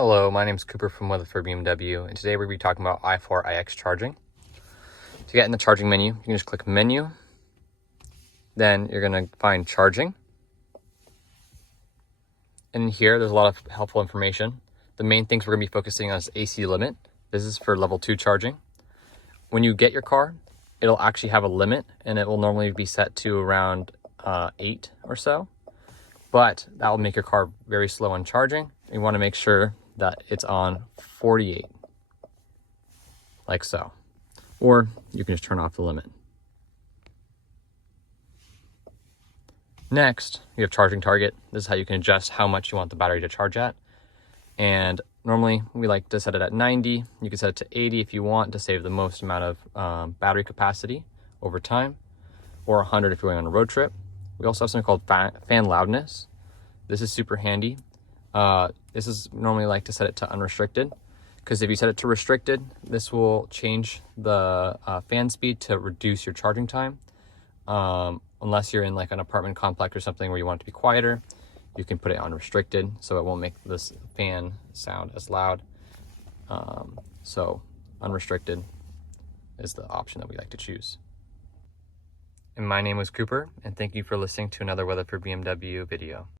Hello, my name is Cooper from Weatherford BMW, and today we're going to be talking about i4 iX charging. To get in the charging menu, you can just click Menu, then you're going to find Charging. And here, there's a lot of helpful information. The main things we're going to be focusing on is AC limit. This is for level 2 charging. When you get your car, it'll actually have a limit, and it will normally be set to around 8 or so. But that will make your car very slow on charging. You want to make sure that it's on 48, like so. Or you can just turn off the limit. Next, you have charging target. This is how you can adjust how much you want the battery to charge at. And normally we like to set it at 90. You can set it to 80 if you want to save the most amount of battery capacity over time, or 100 if you're going on a road trip. We also have something called fan loudness. This is super handy. This is normally like to set it to unrestricted, because if you set it to restricted, this will change the fan speed to reduce your charging time. Unless you're in like an apartment complex or something where you want it to be quieter, you can put it on restricted, so it won't make this fan sound as loud. So unrestricted is the option that we like to choose. And my name was Cooper, and thank you for listening to another Weatherford BMW video.